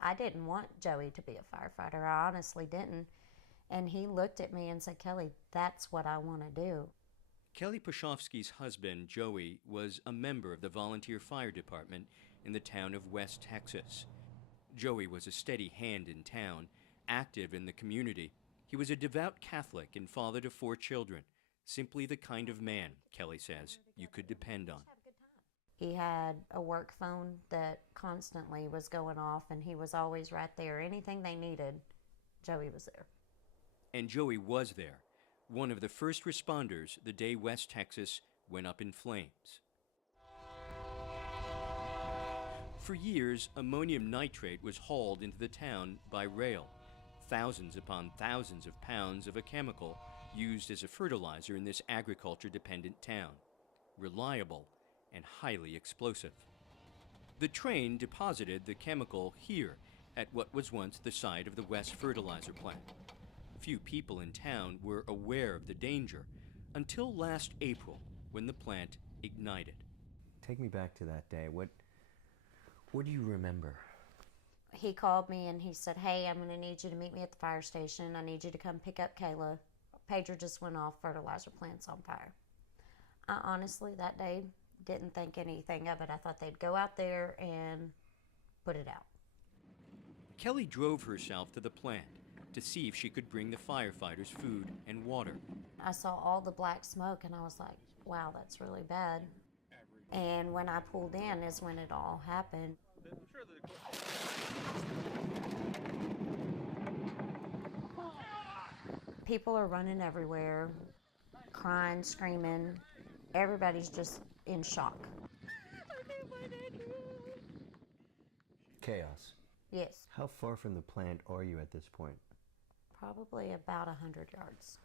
I didn't want Joey to be a firefighter. I honestly didn't. And he looked at me and said, Kelly, that's what I want to do. Kelly Pustejovsky's husband, Joey, was a member of the volunteer fire department in the town of West Texas. Joey was a steady hand in town, active in the community. He was a devout Catholic and father to 4 children. Simply the kind of man, Kelly says, you could depend on. He had a work phone that constantly was going off, and he was always right there. Anything they needed, Joey was there. And Joey was there, one of the first responders the day West Texas went up in flames. For years, ammonium nitrate was hauled into the town by rail, thousands upon thousands of pounds of a chemical used as a fertilizer in this agriculture-dependent town, reliable and highly explosive. The train deposited the chemical here at what was once the site of the West Fertilizer plant. Few people in town were aware of the danger until last April when the plant ignited. Take me back to that day. What do you remember? He called me and he said, hey, I'm going to need you to meet me at the fire station. I need you to come pick up Kayla. Pager just went off, fertilizer plant's on fire. I honestly, that day, didn't think anything of it. I thought they'd go out there and put it out. Kelly drove herself to the plant to see if she could bring the firefighters food and water. I saw all the black smoke and I was like, wow, that's really bad. And when I pulled in is when it all happened. People are running everywhere, crying, screaming. Everybody's just in shock. Chaos. Yes, How far from the plant are you at this point? probably about 100 yards.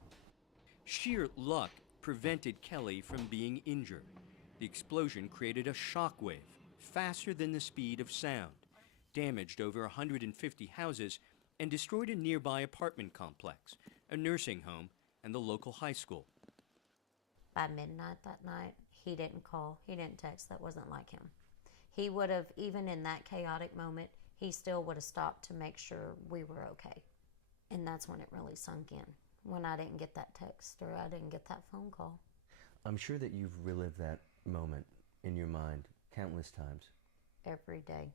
Sheer luck prevented Kelly from being injured. The explosion created a shock wave faster than the speed of sound, damaged over 150 houses, and destroyed a nearby apartment complex, a nursing home, and the local high school. By midnight that night, he didn't call, he didn't text. That wasn't like him. He would have, even in that chaotic moment, he still would have stopped to make sure we were okay. And that's when it really sunk in, when I didn't get that text or I didn't get that phone call. I'm sure that you've relived that moment in your mind countless times. Every day.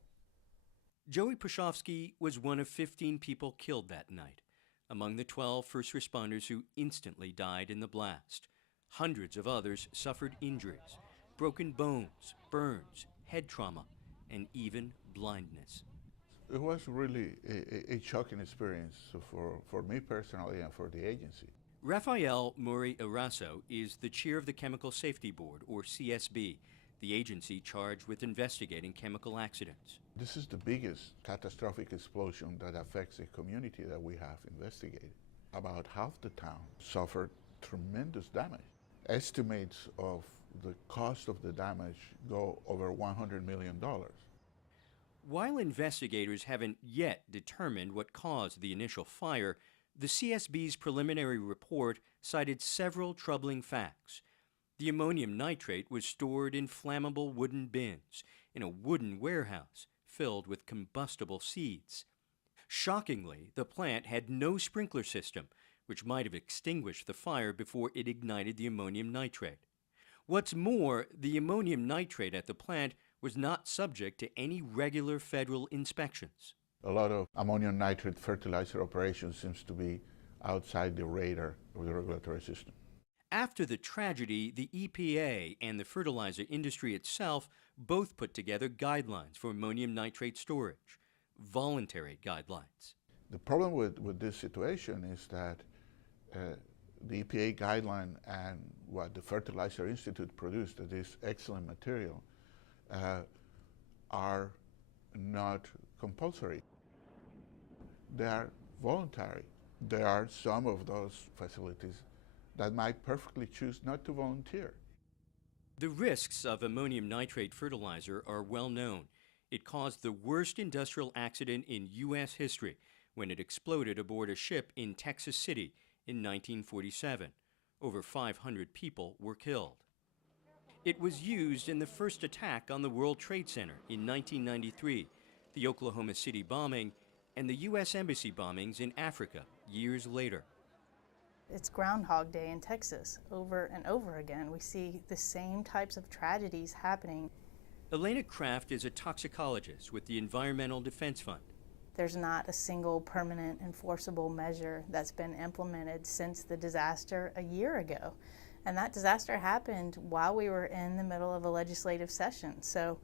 Joey Pustejovsky was one of 15 people killed that night, among the 12 first responders who instantly died in the blast. Hundreds of others suffered injuries, broken bones, burns, head trauma, and even blindness. It was really a shocking experience for me personally and for the agency. Rafael Moure-Eraso is the chair of the Chemical Safety Board, or CSB, the agency charged with investigating chemical accidents. This is the biggest catastrophic explosion that affects a community that we have investigated. About half the town suffered tremendous damage. Estimates of the cost of the damage go over $100 million. While investigators haven't yet determined what caused the initial fire, the CSB's preliminary report cited several troubling facts. The ammonium nitrate was stored in flammable wooden bins in a wooden warehouse filled with combustible seeds. Shockingly, the plant had no sprinkler system, which might have extinguished the fire before it ignited the ammonium nitrate. What's more, the ammonium nitrate at the plant was not subject to any regular federal inspections. A lot of ammonium nitrate fertilizer operations seems to be outside the radar of the regulatory system. After the tragedy, the EPA and the fertilizer industry itself both put together guidelines for ammonium nitrate storage, voluntary guidelines. The problem with this situation is that the EPA guideline and what the Fertilizer Institute produced, this excellent material, are not compulsory. They are voluntary. There are some of those facilities that might perfectly choose not to volunteer. The risks of ammonium nitrate fertilizer are well known. It caused the worst industrial accident in U.S. history when it exploded aboard a ship in Texas City in 1947. Over 500 people were killed. It was used in the first attack on the World Trade Center in 1993, the Oklahoma City bombing, and the U.S. Embassy bombings in Africa years later. It's Groundhog Day in Texas. Over and over again, we see the same types of tragedies happening. Elena Kraft is a toxicologist with the Environmental Defense Fund. There's not a single permanent enforceable measure that's been implemented since the disaster a year ago. And that disaster happened while we were in the middle of a legislative session. So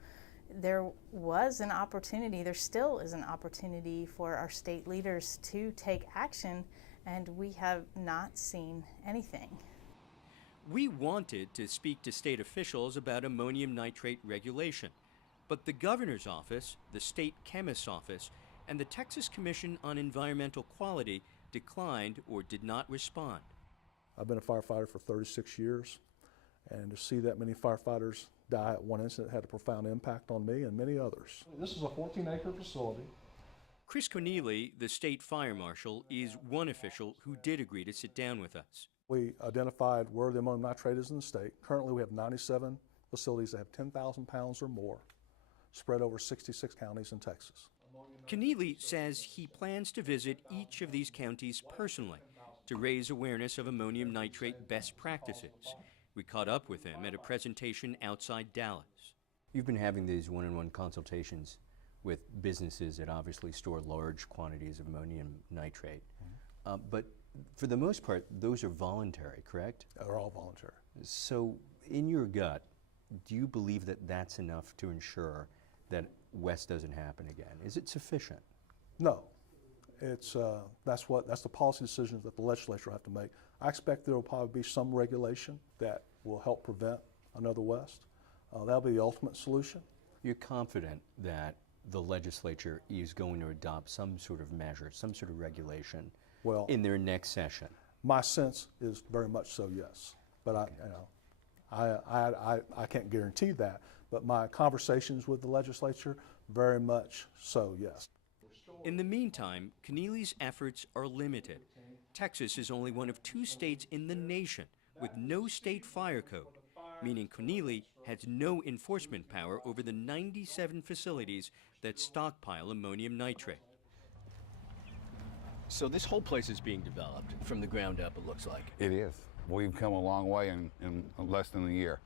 there was an opportunity, there still is an opportunity for our state leaders to take action, and we have not seen anything. We wanted to speak to state officials about ammonium nitrate regulation, but the governor's office, the state chemist's office, and the Texas Commission on Environmental Quality declined or did not respond. I've been a firefighter for 36 years, and to see that many firefighters die at one incident had a profound impact on me and many others. This is a 14-acre facility. Chris Connealy, the state fire marshal, is one official who did agree to sit down with us. We identified where the ammonium nitrate is in the state. Currently we have 97 facilities that have 10,000 pounds or more spread over 66 counties in Texas. Connealy says he plans to visit each of these counties personally to raise awareness of ammonium nitrate best practices. We caught up with him at a presentation outside Dallas. You've been having these one-on-one consultations with businesses that obviously store large quantities of ammonium nitrate. But for the most part, those are voluntary, correct? They're all voluntary. So in your gut, do you believe that that's enough to ensure that West doesn't happen again? Is it sufficient? No. That's the policy decisions that the legislature have to make. I expect there will probably be some regulation that will help prevent another West. That'll be the ultimate solution. You're confident that the legislature is going to adopt some sort of measure, some sort of regulation in their next session? My sense is very much so, yes. But I can't guarantee that. But my conversations with the legislature, very much so, yes. In the meantime, Connealy's efforts are limited. Texas is only one of 2 states in the nation with no state fire code, meaning Connealy has no enforcement power over the 97 facilities that stockpile ammonium nitrate. So this whole place is being developed from the ground up, it looks like. It is. We've come a long way in less than a year.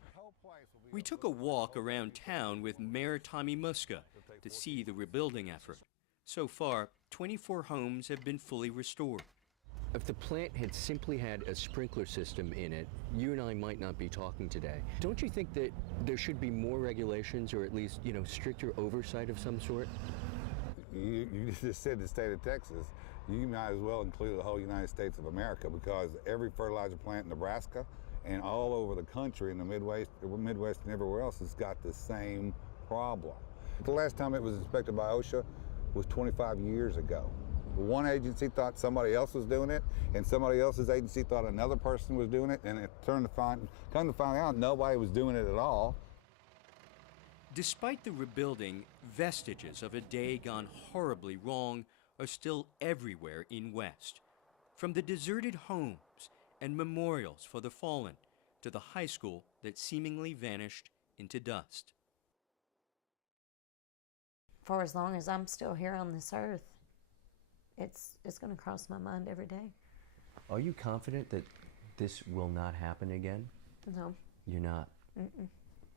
We took a walk around town with Mayor Tommy Muska to see the rebuilding effort. So far, 24 homes have been fully restored. If the plant had simply had a sprinkler system in it, you and I might not be talking today. Don't you think that there should be more regulations, or at least, stricter oversight of some sort? You just said the state of Texas. You might as well include the whole United States of America, because every fertilizer plant in Nebraska and all over the country in the Midwest and everywhere else has got the same problem. The last time it was inspected by OSHA was 25 years ago. One agency thought somebody else was doing it, and somebody else's agency thought another person was doing it, and it come to find out nobody was doing it at all. Despite the rebuilding, vestiges of a day gone horribly wrong are still everywhere in West. From the deserted homes and memorials for the fallen to the high school that seemingly vanished into dust. For as long as I'm still here on this earth, it's going to cross my mind every day. Are you confident that this will not happen again? No. You're not? Mm-mm.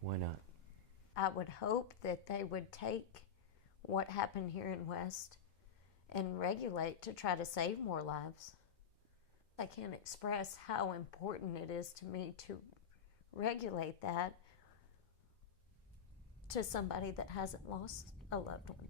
Why not? I would hope that they would take what happened here in West and regulate to try to save more lives. I can't express how important it is to me to regulate that to somebody that hasn't lost a loved one.